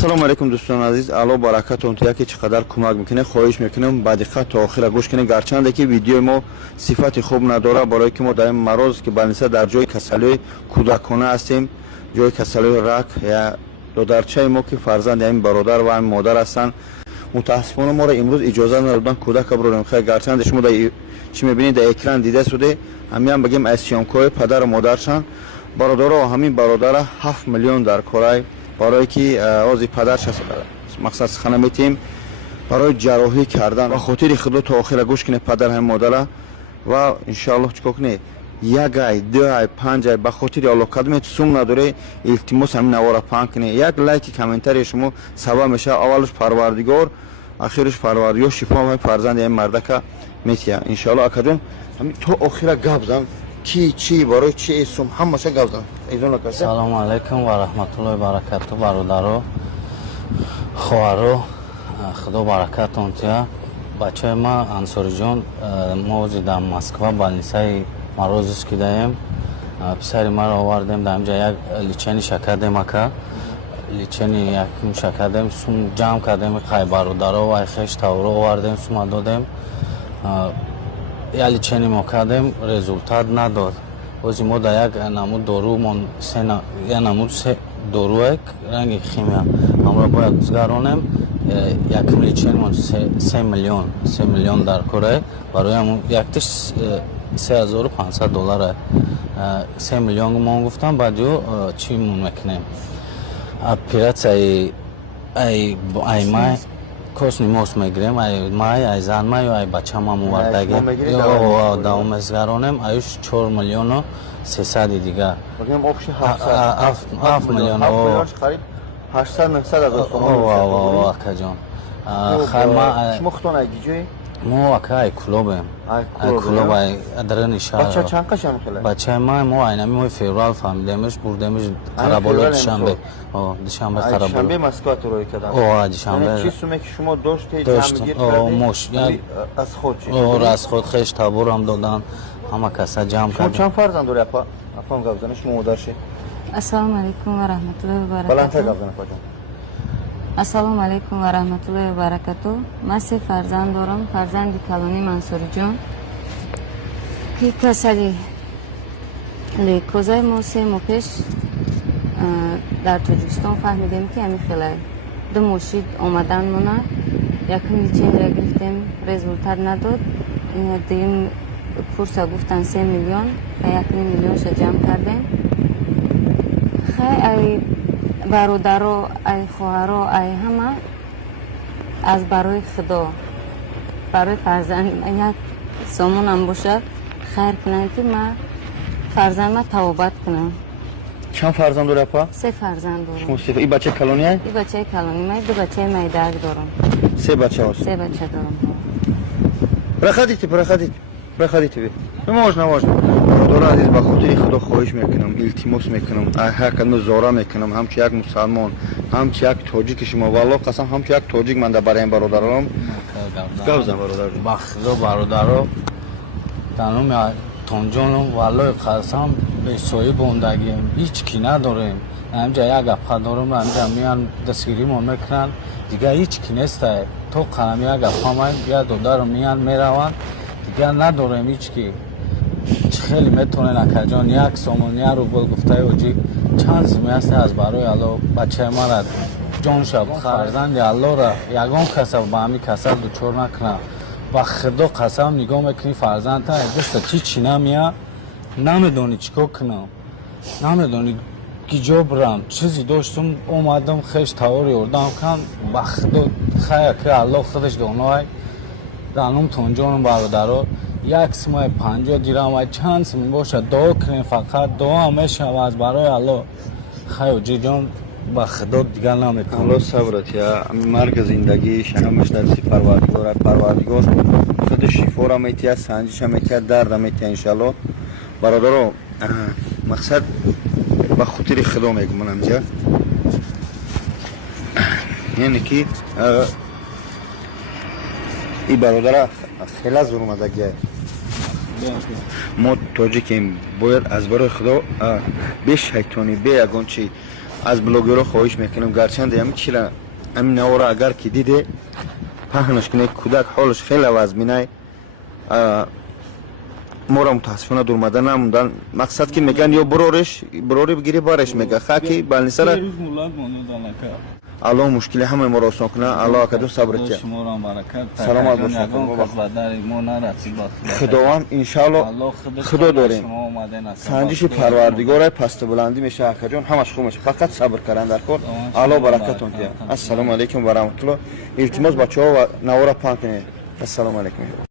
ассалому алайкум дӯстон азиз, алло баракатон то яке чӣ қадар кӯмак мекунед хоҳиш мекунам ба диққат то охира гӯш кунед, гарчанде ки видеои мо сифати хуб надора, барое ки мо дар ин мароз ки балниса дар ҷои касалиҳои кӯдакона ҳастем, ҷои касалиҳои рак я додарчаи мо ки фарзанди ҳамин бародар ва ҳамин модар ҳастанд. мутаассифона моро имрӯз иҷоза надоданд кӯдака бирорем хай, гарчанде шумо чӣ мебинед дар экран дида суде, ҳамиам багем аз сиёмкои падару модаршанд. бародаро ҳамин бародара 7 миллион дар корай барое ки ози падарш мақсад сухана метем барои ҷарроҳӣ кардан ва хотири худо то охира гӯш кине падар ҳамин модара ва иншоаллоҳ чӣ кор кунед 1 ай 2 ай 5 ай ба хотири Аллоҳ кадомет сум надоре илтимос ҳамин навора паҳн кунед. як лайки комментарии шумо сабаб мешавад аввалуш парвардигор ахируш парвардигор шифо ҳамин фарзанди ҳамин мардака метиҳад иншоаллоҳ. акаҷон ҳамин то охира гап зан ки чӣ барои чӣ сум ҳамаша гап зан. салому алайкум ва раҳматуллоҳи баракату бародаро хоҳаро, худо баракатон тия. бачаи ма Ансориҷон, мо ози дар Москва балнисаи марозис кидаем. писари маро овардем дар ҳамҷа як личени шакардем ака личени якум шакардем сум ҷамъ кардем қай бародаро ва хеш тавро овардем сума додем. як личени мо кардем результат надод. ози мо дар як намуд дорумон як намуд доруек ранги химия амро бояд гузгаронем. якум личенмон 3 миллион дар кора барои ҳамун яктиш $3500 3 миллион мон гуфтам. баъдио чӣ мон мекунем оператсияи ай май косни мос мегирем, ай май ай занмай ё ай бачама мувардаги давом мезгаронем аюш 4 миллиону 300 дигар 7 миллион 800-900 акаҷон шумо хутон ай гиҷои мо ака ай клубем клуб ай адрани шаҳр. бача чанд қашам хела бачаи ма мо айнами мо феврал фаҳмидемш бурдемш қараболо душанбе душанбе қараболо душанбе Москва турои кадан душанбе чӣ суме ки шумо доштед ҳамгир кардед аз худ аз худ хеш таборам додан ҳама каса ҷамъ кардем. чанд фарзанд доред апам гап зана шумо модарши? ассалому алайкум ва раҳматуллоҳи ва баландтар баракатуҳ. гап зана паҷон. ассалому алайкум ва раҳматуллоҳи ва баракатуҳ. ман 3 фарзанд дорам. фарзанди калони Мансуриҷон ки касали лейкозаи мо 3 моҳ пеш дар Тоҷикистон фаҳмидем ки ҳамин хелай 2 мошид омадан мона якум личенра гирифтем результат надод. дуюм курса гуфтан 3 миллион ва 1 миллионша ҷамъ кардем. хай ай бародаро ай хоҳаро ай ҳама аз барои худо барои фарзанди ман як сомонам бошад хайр кунам ки ман фарзандма тавобат кунам. чанд фарзанд доред апа? 3 фарзанд дорам. ин бачаи калони ай? ин бачаи калони май 2 бачаи майдаак дорам. 3 бача ҳост? 3 бача дорам. проходите можно бародаро азиз ба хотири худо хоҳиш мекунам илтимос мекунам ҳакадно зора мекунам ҳамчун як мусалмон ҳамчун як тоҷики шумо валло қасам ҳамчун як тоҷик ман дар барои ин бародарам гап зан бародар ба худо бародаро танум тонҷоном валлои қасам бесои бондагием ҳеҷ ки надорем. ҳамҷа як гапа дорам ҳамҷа меян дастгиримон мекунанд дигар ҳеҷ ки нестай то қанам як гапа май я додаро меян мераванд дигар надорем ҳеҷ ки хеле метонен акаҷон як сомон як рубл гуфтаи оҷи чанд зима аст аз барои Аллоҳ бачаи мара ҷонша фарзанди Аллоҳра ягон каса ба ҳамин касал дучор накунад. ба худо қасам нигоҳ мекунӣ фарзанда доста чӣ намея намедонӣ чӣ кор кунам намедонӣ гиҷо бирам чизе доштум омадам хеш тавори ордам кан ба худо хая ки Аллоҳ худаш донай данум тонҷонум бародаро як симаи 50 дирам ай чанд сим бошад дуо кунем фақат дуо мешава аз барои Аллоҳ. хай оҷиҷон ба худо дигар наметавонам. Аллоҳ сабрат я марги зиндагӣ ҳамаш дасти парвардигор худи шифора метиҳад санҷиша метиҳад дарда метиҳад иншоаллоҳ. бародаро мақсад ба хотири худо мегӯм ҳамҷа яъне ки ин бародара хела зурмадагия мо тоҷикем бояд аз барои худо бе шайтонӣ бе ягон чи از بلوگرها خواهش میکنم گرچند همین نوارا اگر که دیده پهنش کنه کودک حالش خیلی عوض مینه ما را متاسفانه دور اومدن نموندن مقصد که میگن یا بروری بگیری بارش میگه خاکی بالنی سر الله مشکل همه ما را آسان کنه الله اکدو صبر ته سلامت باشید خداوند انشالله خدا داریم سنجش پروردگار پست بلندی میشه اکا جان همش خوب میشه فقط صبر کردن در کار الله برکتون ته السلام علیکم و رحمت الله التماس بچه‌ها و نوارا پاک کنید السلام علیکم